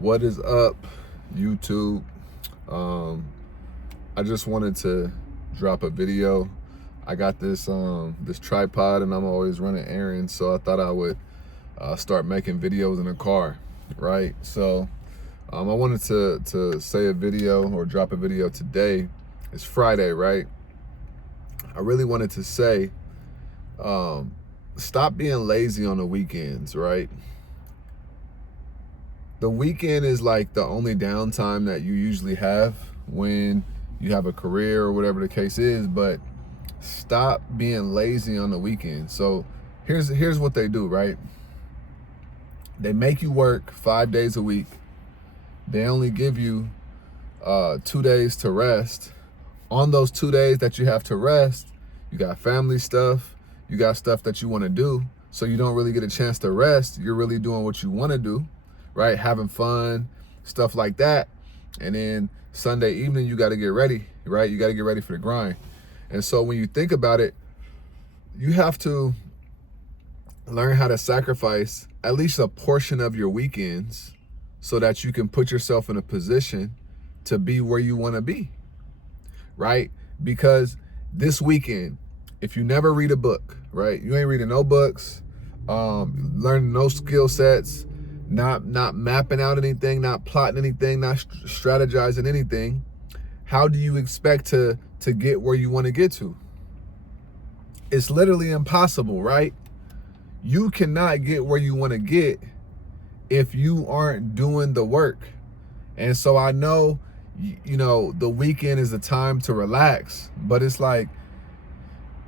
What is up, YouTube? I just wanted to drop a video. I got this this tripod and I'm always running errands, so I thought I would start making videos in the car, right? So I wanted to say a video or drop a video today. It's Friday, right? I really wanted to say stop being lazy on the weekends, right? The weekend is like the only downtime that you usually have when you have a career or whatever the case is, but stop being lazy on the weekend. So here's what they do, right? They make you work 5 days a week. They only give you 2 days to rest. On those 2 days that you have to rest, you got family stuff, you got stuff that you want to do, so you don't really get a chance to rest. You're really doing what you want to do, right? Having fun, stuff like that. And then Sunday evening, you got to get ready, right? You got to get ready for the grind. And so when you think about it, you have to learn how to sacrifice at least a portion of your weekends so that you can put yourself in a position to be where you want to be, right? Because this weekend, if you never read a book, right? You ain't reading no books, learning no skill sets, not mapping out anything, not plotting anything, not strategizing anything. How do you expect to get where you want to get to? It's literally impossible, right? You cannot get where you want to get if you aren't doing the work. And so I know, you know, the weekend is a time to relax, but it's like,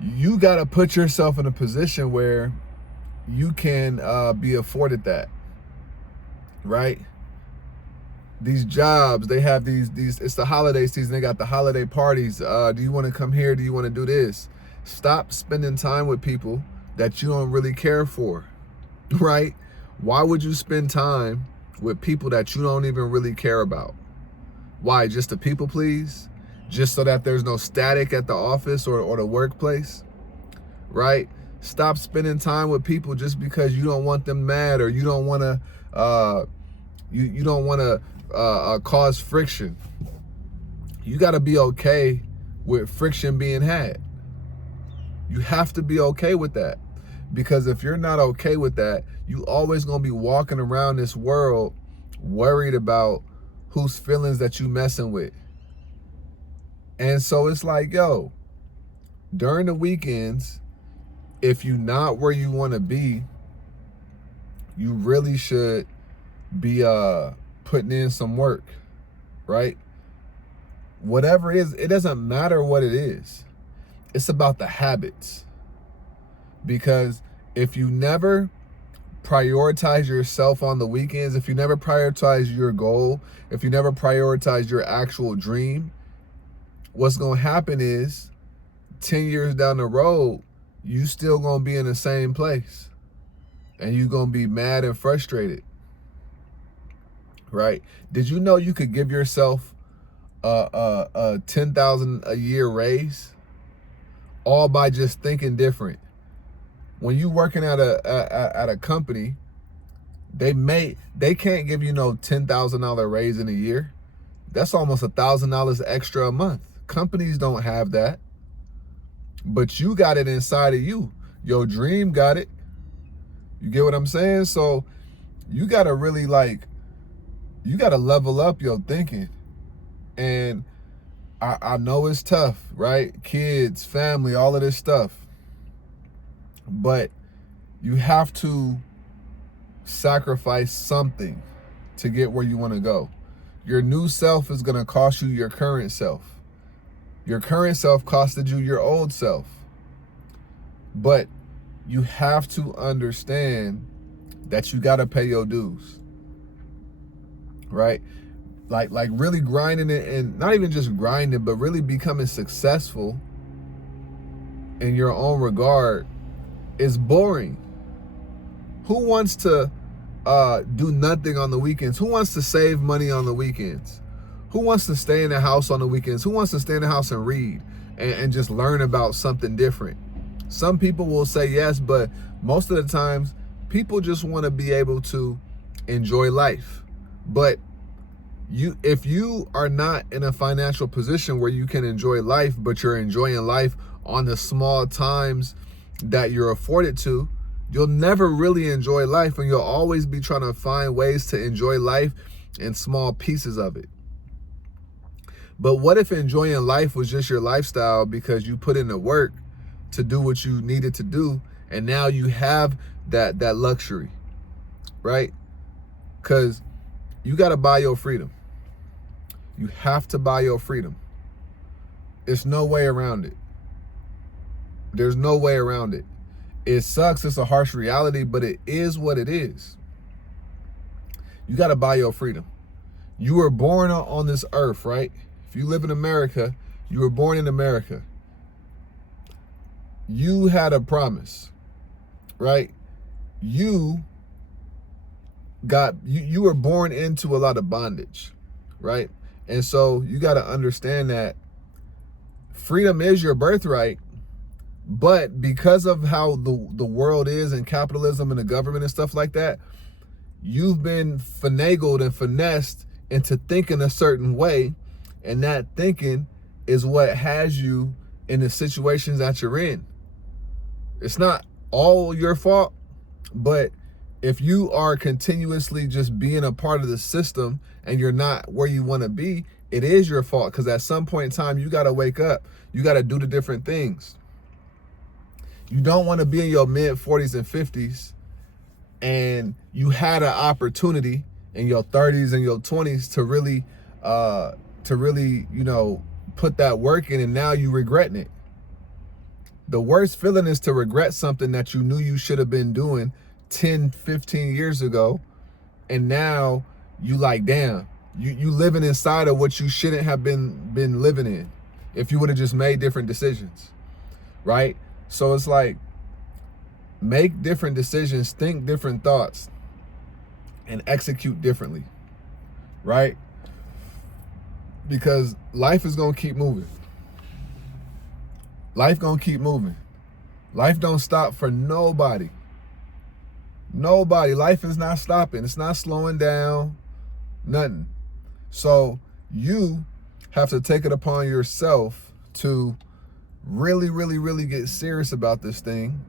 you got to put yourself in a position where you can be afforded that. Right? These jobs, they have these, it's the holiday season. They got the holiday parties. Do you want to come here? Do you want to do this? Stop spending time with people that you don't really care for, right? Why would you spend time with people that you don't even really care about? Why? Just to people please? Just so that there's no static at the office or the workplace, right? Stop spending time with people just because you don't want them mad, or you don't want to you don't want to cause friction. You got to be okay with friction being had. You have to be okay with that, because if you're not okay with that, you always gonna be walking around this world worried about whose feelings that you messing with. And so it's like, yo, during the weekends, if you're not where you want to be, you really should be putting in some work, right? Whatever it is, it doesn't matter what it is. It's about the habits. Because if you never prioritize yourself on the weekends, if you never prioritize your goal, if you never prioritize your actual dream, what's going to happen is 10 years down the road, you still going to be in the same place. And you're going to be mad and frustrated, right? Did you know you could give yourself a $10,000 a year raise, all by just thinking different? When you working at a company, they can't give you no $10,000 raise in a year. That's almost $1,000 extra a month. Companies don't have that, but you got it inside of you. Your dream got it. You get what I'm saying? So you got to really you got to level up your thinking. And I know it's tough, right? Kids, family, all of this stuff. But you have to sacrifice something to get where you want to go. Your new self is going to cost you your current self. Your current self costed you your old self. But you have to understand that you got to pay your dues, right? Like really grinding it, and not even just grinding, but really becoming successful in your own regard is boring. Who wants to do nothing on the weekends? Who wants to save money on the weekends? Who wants to stay in the house on the weekends? Who wants to stay in the house and read and just learn about something different? Some people will say yes, but most of the times people just want to be able to enjoy life. But if you are not in a financial position where you can enjoy life, but you're enjoying life on the small times that you're afforded to, you'll never really enjoy life, and you'll always be trying to find ways to enjoy life in small pieces of it. But what if enjoying life was just your lifestyle because you put in the work to do what you needed to do, and now you have that luxury, right? Because you got to buy your freedom. You have to buy your freedom. There's no way around it. There's no way around it. It sucks. It's a harsh reality, but it is what it is. You got to buy your freedom. You were born on this earth, right? If you live in America, you were born in America. You had a promise, right? You were born into a lot of bondage, right? And so you got to understand that freedom is your birthright, but because of how the world is and capitalism and the government and stuff like that, you've been finagled and finessed into thinking a certain way, and that thinking is what has you in the situations that you're in. It's not all your fault, but if you are continuously just being a part of the system and you're not where you want to be, it is your fault, because at some point in time, you got to wake up. You got to do the different things. You don't want to be in your mid 40s and 50s and you had an opportunity in your 30s and your 20s to really, put that work in, and now you regretting it. The worst feeling is to regret something that you knew you should have been doing 10, 15 years ago, and now you like, damn, you living inside of what you shouldn't have been living in if you would have just made different decisions, right? So it's like, make different decisions, think different thoughts, and execute differently, right? Because life is going to keep moving. Life going to keep moving. Life don't stop for nobody. Nobody. Life is not stopping. It's not slowing down. Nothing. So you have to take it upon yourself to really, really, really get serious about this thing.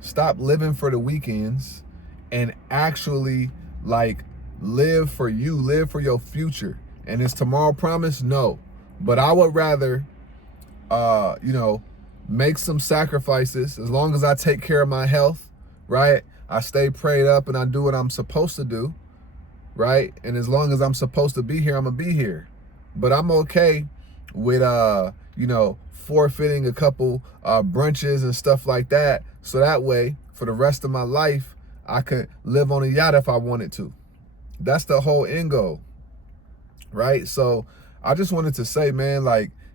Stop living for the weekends and actually live for you, live for your future. And is tomorrow promised? No. But I would rather, make some sacrifices as long as I take care of my health, right? I stay prayed up and I do what I'm supposed to do, right? And as long as I'm supposed to be here, I'm going to be here. But I'm okay with, forfeiting a couple brunches and stuff like that. So that way, for the rest of my life, I could live on a yacht if I wanted to. That's the whole end goal, right? So I just wanted to say, man,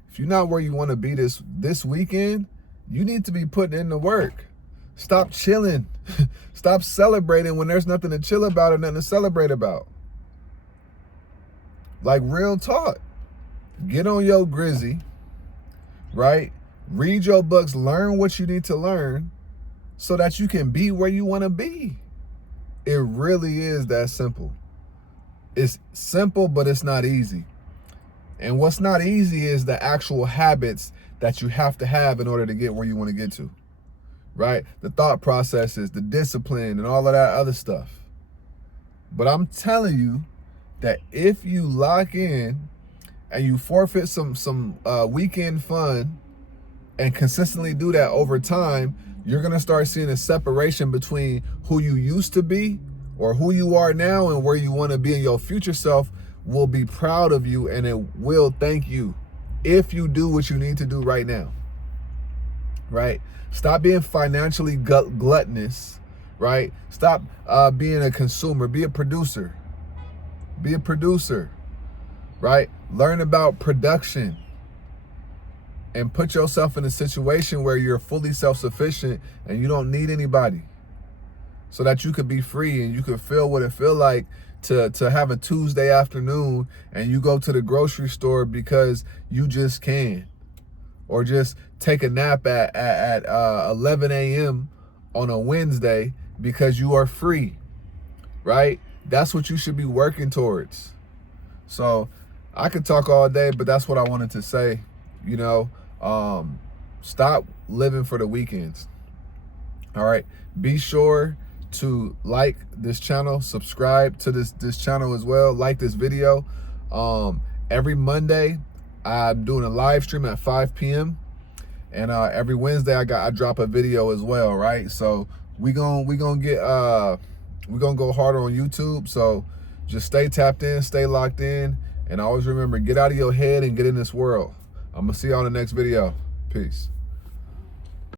if you're not where you want to be this weekend, you need to be putting in the work. Stop chilling. Stop celebrating when there's nothing to chill about or nothing to celebrate about. Real talk. Get on your grizzy, right? Read your books, learn what you need to learn so that you can be where you want to be. It really is that simple. It's simple, but it's not easy. And what's not easy is the actual habits that you have to have in order to get where you want to get to, right? The thought processes, the discipline, and all of that other stuff. But I'm telling you that if you lock in and you forfeit some weekend fun and consistently do that over time, you're going to start seeing a separation between who you used to be or who you are now and where you want to be, and your future self will be proud of you and it will thank you if you do what you need to do right now, right? Stop being financially gluttonous, right? Stop being a consumer. Be a producer. Be a producer, right? Learn about production and put yourself in a situation where you're fully self-sufficient and you don't need anybody, so that you could be free and you could feel what it feel like to have a Tuesday afternoon and you go to the grocery store because you just can, or just take a nap at 11 a.m. on a Wednesday because you are free, right? That's what you should be working towards. So I could talk all day, but that's what I wanted to say. You know, stop living for the weekends. All right. Be sure to like this channel, subscribe to this channel as well, like this video. Every Monday, I'm doing a live stream at 5 p.m. And every Wednesday I drop a video as well, right? So we gonna go harder on YouTube. So just stay tapped in, stay locked in, and always remember, get out of your head and get in this world. I'm gonna see you on the next video. Peace.